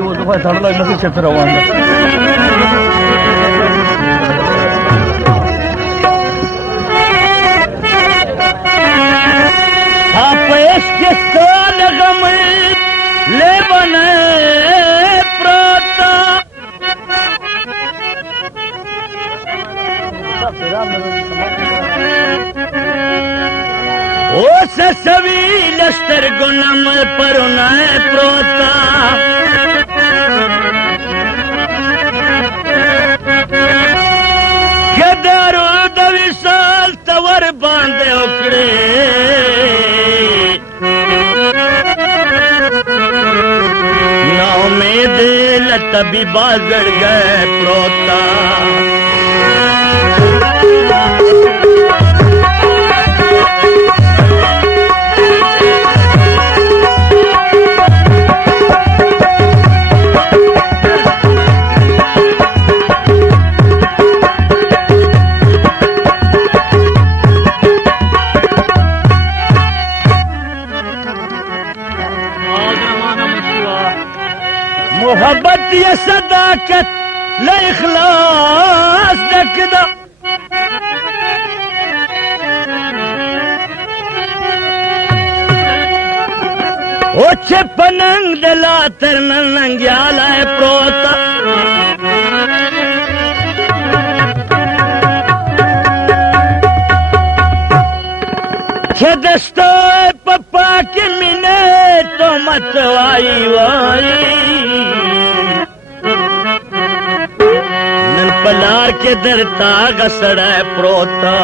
वो तो भाई धड़ लगने से क्षेत्र रहा के साल गम ले बने प्रोता ओ सवी लश्तर गुनम पर उन्हें प्रोता के दारू दविशाल तवर बांधे उकड़े तभी बाजड़ गए प्रोता मोहब्बत ये सदाकत ले इखलास दकदा ओ पनंग दला तरनंग्याला प्रोता दस्तो पप्पा के मिने तो मत वाई वाई पलार के दरता गसड़ा प्रोता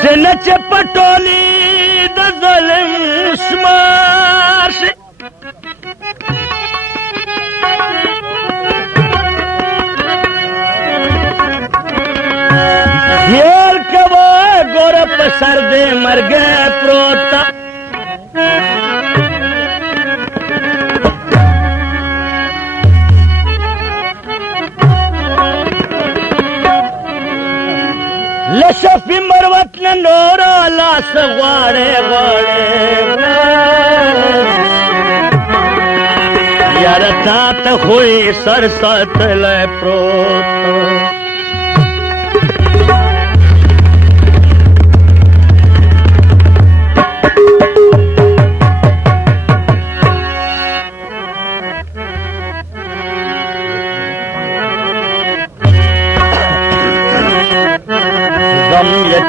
से नच पटोली द ज़ल्म स्माश खेल के वो गोरप सर्दे मर गए प्रोता लशफी मरवत न नोरा लास वाड़े वाड़े यार तात हुई सरसत ले प्रोत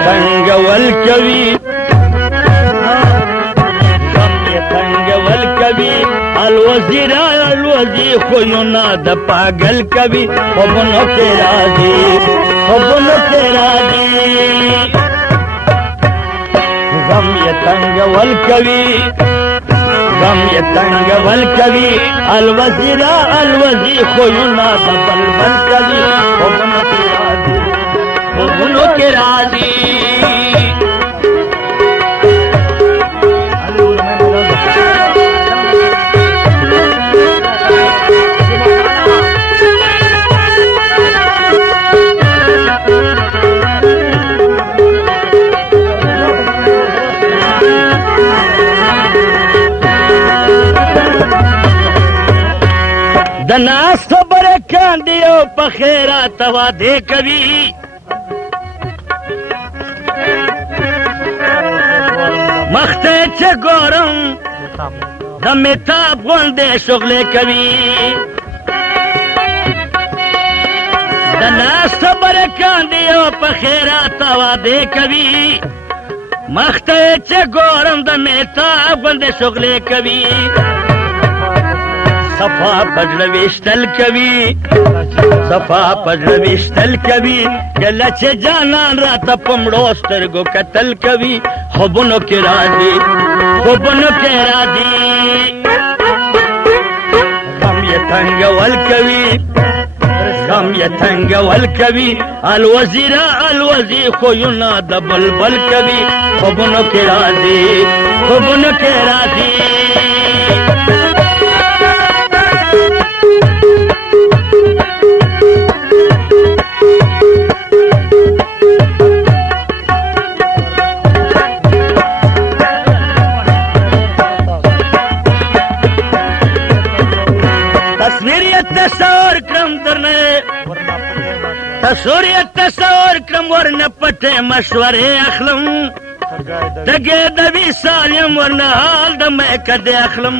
तंगवल कवि कवि अलवजीरा अलवजी खुना द पागल कवि होबनो के राजी गम ये तंगवल कवि अलवजीरा अलवजी खुना द बलबल कवि होबनो के राजी दनास खबर कांडियो पखेरा तवा दे कवि मख्ते चे गौरम दमेता बोंदे शुगले कवि दनास खबर कांडियो पखेरा तवा दे कवि मख्ते चे गौरम दमेता बोंदे शुगले कवि सफा पजलविष्टल कवि गलचे जाना रात पमड़ोस्तर गो कतल कवि होबनो के राजी کوي غم یې تنګول کوي الوزي خویونه د بلبل کوي خوبونو کې راځي تصور کړم ورنه پټې مشورې اخلم دګې د وصال یم ورنه حال د میکدې اخلم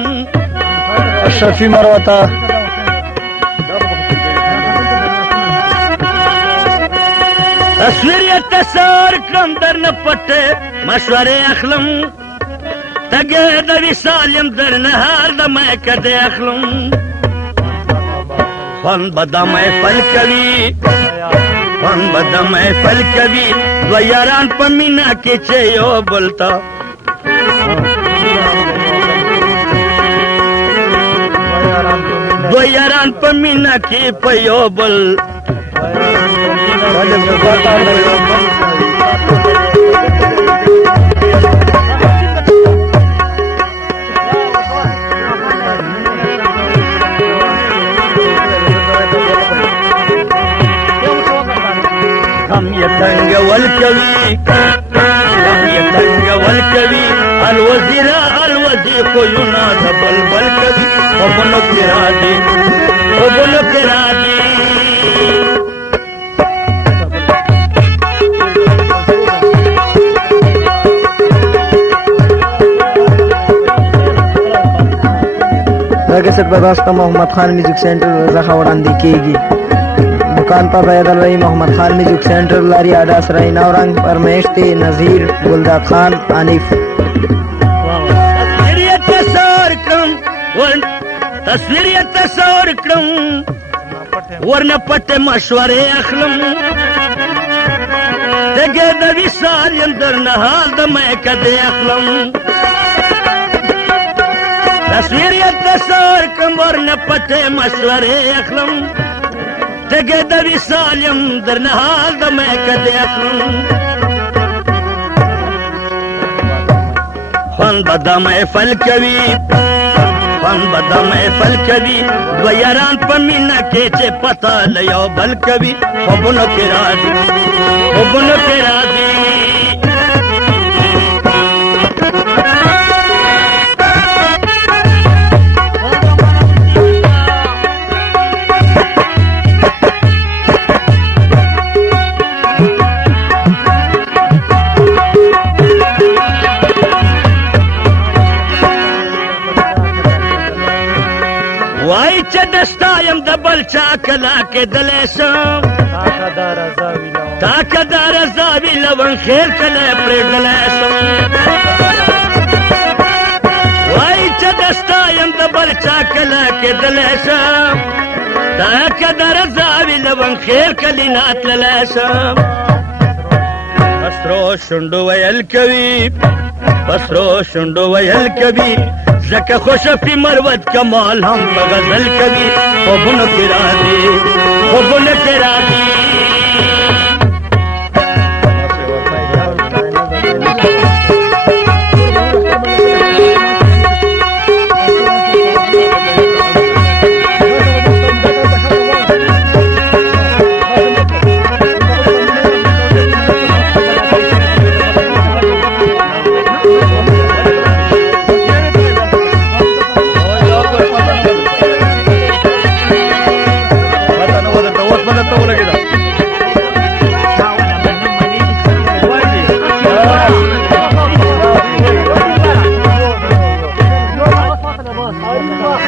اشرفي مروته تصور کړم درنه پټې مشورې اخلم دګې د وصال یم درنه حال د میکدې اخلم خوند به د محفل کوي دو یاران په مینا کې چې یو بل ته دو یاران په مینا کې په یو بل غم یې تنګول کوي الوزي خویونه د بلبل کوي خوبونو کې راځي دا کیسټ به تاسو ته محمد خان میوزیک سینټر څخه وړاندې کیږي दुकान पर पैदल रही मोहम्मद खान म्यूजिक सेंटर लारी आडास रही नौरंग परमेश थे नजीर गुलदा खान आनिफ تصویر کړم ورنه پټه مشورې اخلم دګې د وصال یم درنه حال د میکدې اخلم تصویر کړم ورنه پټه مشورې اخلم دګې د وصال یم درنه حال د میکدې اخلم خوند به د محفل کوي دو یاران په مینا کې چې پتا له یو بل کوي خوبونو کې راځي وای چې دستا یم د بل چا کلا کېدلی شم تا که د رضا وي لونګ خیر کله پرېږدلی شم وای چې دستا یم د بل چا کلا کېدلی شم تا که د رضا وي لونګ خیر کلي نه تللی شم پسرو شونډو ویل کوي ځکه خوشفي مروت کمال هم په غزل کوي خوبونو کې راځي